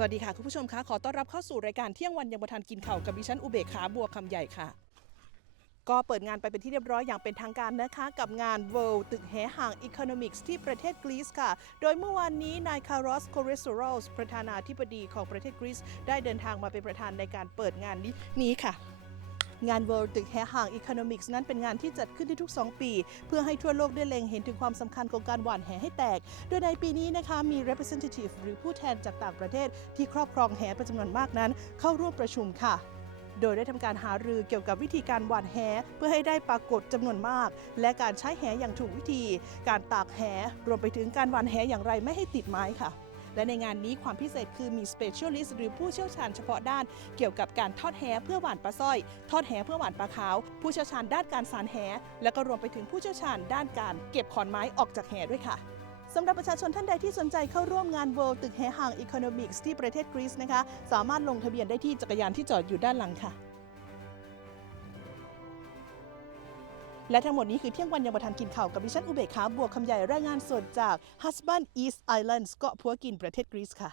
สวัสดีค่ะ คุณผู้ชมคะขอต้อนรับเข้าสู่รายการเที่ยงวันยังประทานกินข่าวกับดิฉันอุเบกขาบัวคำใหญ่ค่ะ ก็เปิดงานไปเป็นที่เรียบร้อยอย่างเป็นทางการนะคะ กับงาน World ตึกแหห่าง Economics ที่ประเทศกรีซค่ะ โดยเมื่อวานนี้นายคาร์ลอสโคเรสโซรัลส์ประธานาธิบดีของประเทศกรีซได้เดินทางมาเป็นประธานในการเปิดงานนี้นี้ค่ะ งาน World ตึกแหห่าง Economics นั้นเป็นงานที่จัดขึ้นที่ทุก 2 ปี เพื่อให้ทั่วโลกได้เล็งเห็นถึงความสำคัญของการหว่านแหให้แตก โดยในปีนี้นะคะมี representative หรือผู้แทนจากต่างประเทศ ที่ครอบครองแหเป็นจำนวนมากนั้น เข้าร่วมประชุมค่ะโดยได้ทำการหารือเกี่ยวกับวิธีการหว่านแหเพื่อให้ได้ปรากฏจำนวนมาก และการใช้แหอย่างถูกวิธี การตากแหรวมไปถึงการหว่านแหอย่างไรไม่ให้ติดไม้ค่ะ และในงานนี้ความพิเศษคือมี specialist หรือผู้เชี่ยวชาญเฉพาะด้าน เกี่ยวกับการทอดแหเพื่อหว่านปลาสร้อย ทอดแหเพื่อหว่านปลาขาว ผู้เชี่ยวชาญด้านการสานแหและก็รวมไปถึงผู้เชี่ยวชาญด้านการเก็บขอนไม้ออกจากแหด้วยค่ะสำหรับประชาชนท่านใดที่สนใจเข้าร่วมงาน World ตึกแหห่าง Economics ที่ประเทศกรีซนะคะ สามารถลงทะเบียนได้ที่จักรยานที่จอดอยู่ด้านหลังค่ะ และทั้งหมดนี้คือเที่ยงวันยังประทานกินข่าวกับดิฉันอุเบกขาบวกคำใหญ่รายงานสดจาก Husband East Islands เกาะพัวกินประเทศกรีซค่ะ